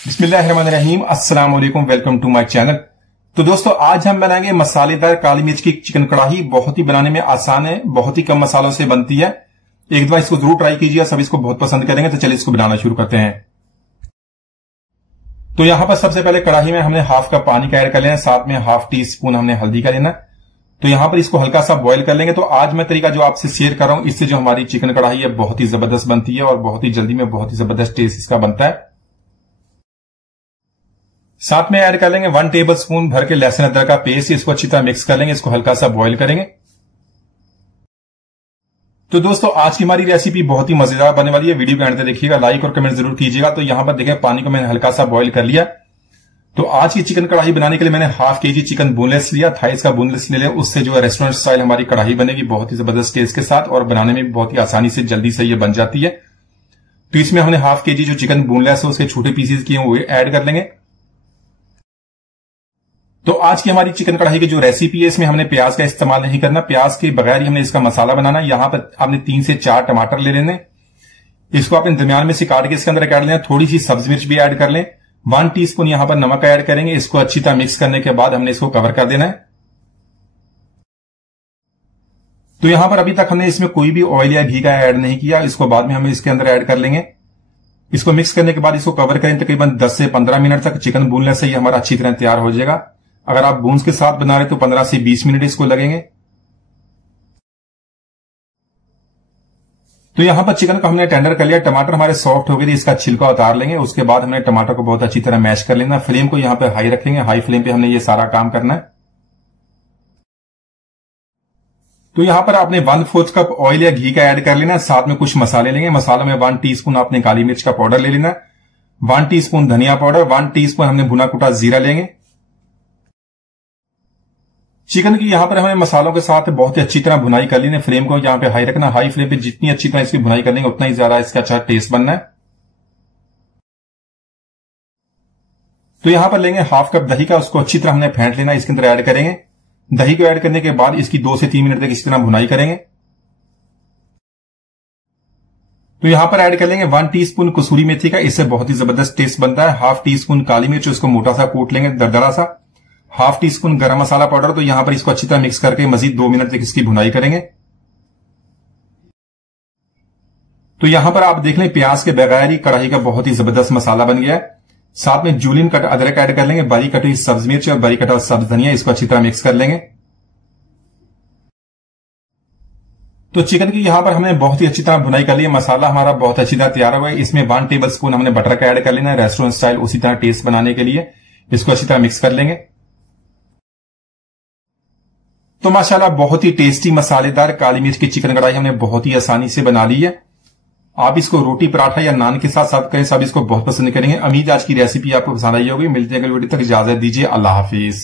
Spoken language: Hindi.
बिस्मिल्लाहिर्रहमानिर्रहीम, अस्सलाम वालेकुम, वेलकम टू माय चैनल। तो दोस्तों, आज हम बनाएंगे मसालेदार काली मिर्च की चिकन कढ़ाई। बहुत ही बनाने में आसान है, बहुत ही कम मसालों से बनती है। एक दफा इसको जरूर ट्राई कीजिए, सब इसको बहुत पसंद करेंगे। तो चलिए इसको बनाना शुरू करते हैं। तो यहां पर सबसे पहले कढ़ाई में हमने हाफ कप पानी का ऐड कर लेना, साथ में हाफ टी स्पून हमने हल्दी का लेना। तो यहां पर इसको हल्का सा बॉईल कर लेंगे। तो आज मैं तरीका जो आपसे शेयर कर रहा हूं, इससे जो हमारी चिकन कढ़ाई है बहुत ही जबरदस्त बनती है और बहुत ही जल्दी में बहुत ही जबरदस्त टेस्ट इसका बनता है। साथ में ऐड कर लेंगे 1 टेबल स्पून भर के लहसुन अदरक का पेस्ट। इसको अच्छी तरह मिक्स कर लेंगे, इसको हल्का सा बॉईल करेंगे। तो दोस्तों, आज की हमारी रेसिपी बहुत ही मजेदार बनने वाली है। वीडियो को एंड तक देखिएगा, लाइक और कमेंट जरूर कीजिएगा। तो यहां पर देखें, पानी को मैंने हल्का सा बॉईल कर लिया। तो आज की चिकन कढ़ाई बनाने के लिए मैंने हाफ केजी चिकन बोनलेस लिया, थाइस का बोनलेस ले लिया। उससे जो है रेस्टोरेंट स्टाइल हमारी कढ़ाई बनेगी बहुत ही जबरदस्त टेस्ट के साथ, और बनाने में भी बहुत ही आसानी से जल्दी से ये बन जाती है। तो इसमें हमने हाफ केजी जो चिकन बोनलेस है उसके छोटे पीसेस किए वो ऐड कर लेंगे। तो आज की हमारी चिकन कढ़ाई की जो रेसिपी है, इसमें हमने प्याज का इस्तेमाल नहीं करना। प्याज के बगैर ही हमने इसका मसाला बनाना। यहां पर आपने 3 से 4 टमाटर ले लेने, इसको आपने दरमियान में से काट के इसके अंदर ऐड लेना। थोड़ी सी सब्जी मिर्च भी ऐड कर लें। 1 टीस्पून यहां पर नमक ऐड करेंगे। इसको अच्छी तरह मिक्स करने के बाद हमने इसको कवर कर देना है। तो यहां पर अभी तक हमने इसमें कोई भी ऑयल या घी का ऐड नहीं किया, इसको बाद में हम इसके अंदर ऐड कर लेंगे। इसको मिक्स करने के बाद इसको कवर करें तकरीबन 10 से 15 मिनट तक। चिकन बोनलेस से ही हमारा अच्छी तरह तैयार हो जाएगा। अगर आप बोन्स के साथ बना रहे तो 15 से 20 मिनट इसको लगेंगे। तो यहां पर चिकन को हमने टेंडर कर लिया। टमाटर हमारे सॉफ्ट हो गए, इसका छिलका उतार लेंगे। उसके बाद हमने टमाटर को बहुत अच्छी तरह मैश कर लेना। फ्लेम को यहां पे हाई रखेंगे, हाई फ्लेम पे हमने ये सारा काम करना है। तो यहां पर आपने 1/4 कप ऑयल या घी का ऐड कर लेना। साथ में कुछ मसाले लेंगे। मसालों में 1 टीस्पून आपने काली मिर्च का पाउडर ले लेना, 1 टीस्पून धनिया पाउडर, 1 टीस्पून हमने भुना कुटा जीरा लेंगे। चिकन की यहां पर हमें मसालों के साथ बहुत ही अच्छी तरह भुनाई कर लेनी। फ्लेम को यहां पे हाई रखना। हाई फ्लेम पे जितनी अच्छी तरह इसकी भुनाई कर लेंगे उतना ही ज्यादा इसका अच्छा टेस्ट बनना है। तो यहां पर लेंगे हाफ कप दही का, उसको अच्छी तरह हमने फेंट लेना, इसके अंदर ऐड करेंगे। दही को ऐड करने के बाद इसकी 2 से 3 मिनट तक इसी तरह भुनाई करेंगे। तो यहां पर ऐड कर लेंगे 1 टीस्पून कसूरी मेथी का, इससे बहुत ही जबरदस्त टेस्ट बनता है। हाफ टीस्पून काली मिर्च, उसको मोटा सा कूट लेंगे, दरदरा सा। हाफ टीस्पून गरम मसाला पाउडर। तो यहां पर इसको अच्छी तरह मिक्स करके मजीद 2 मिनट तक इसकी भुनाई करेंगे। तो यहां पर आप देख लें, प्याज के बगैर ही कढ़ाई का बहुत ही जबरदस्त मसाला बन गया है। साथ में जूलियन कट अदरक ऐड कर लेंगे, बारीक कटी सब्ज मिर्च और बारीक कटा सब्ज धनिया, इसको अच्छी तरह मिक्स कर लेंगे। तो चिकन की यहां पर हमने बहुत ही अच्छी तरह भुनाई कर ली है। मसाला हमारा बहुत अच्छी तरह तैयार हुआ है। इसमें 1 टेबल स्पून हमने बटर का ऐड कर लेना है, रेस्टोरेंट स्टाइल उसी तरह टेस्ट बनाने के लिए। इसको अच्छी तरह मिक्स कर लेंगे। तो माशाल्लाह बहुत ही टेस्टी मसालेदार काली मिर्च की चिकन कढ़ाई हमने बहुत ही आसानी से बना ली है। आप इसको रोटी पराठा या नान के साथ सर्व करें, सब इसको बहुत पसंद करेंगे। उम्मीद आज की रेसिपी आपको पसंद आई होगी। मिलते हैं अगली वीडियो तक, इजाजत दीजिए, अल्लाह हाफिज।